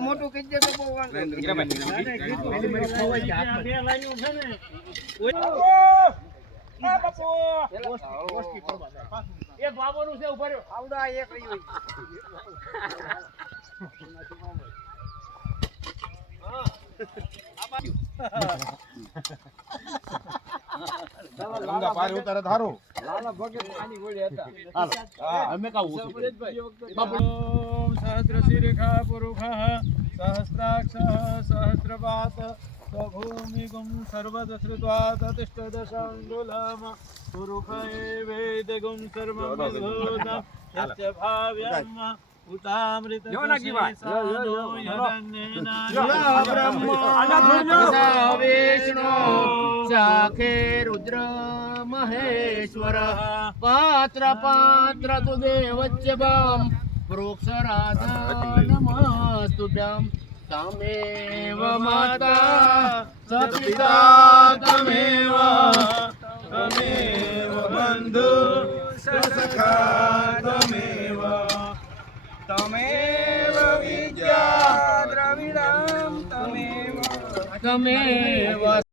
મોટું કહી દે તો બહુ એક બાબોનું છે ઉભા રહ્યો આવડા એક રહ્યું ગંગા પાર ઉતારે ધારો લાલા ભગત પાણી ગોળે હતા હાલો અમે કાવું સહસ્ર શિરેખા પુરુષઃ સહસ્રાક્ષ સહસ્રપાત સ્વભૂમિગું સર્વદશ્રુત્વા તતિષ્ઠદશાંગુલમ પુરુષે વેદગું સર્વં વિદુધ યસ્ય ભાવ્યમ ઉતામૃત વિષ્ણુ શાખે રુદ્ર મહેશ્વર પાત્ર પાત્ર તુ દેવચ્યભામ વૃક્ષરાધા નમસ્તુભ્યં તમેવ માતા સપિતા તમેવ બંધુ સખા તમેવ તમેવ વિદ્યા દ્રવિડમ તમેવ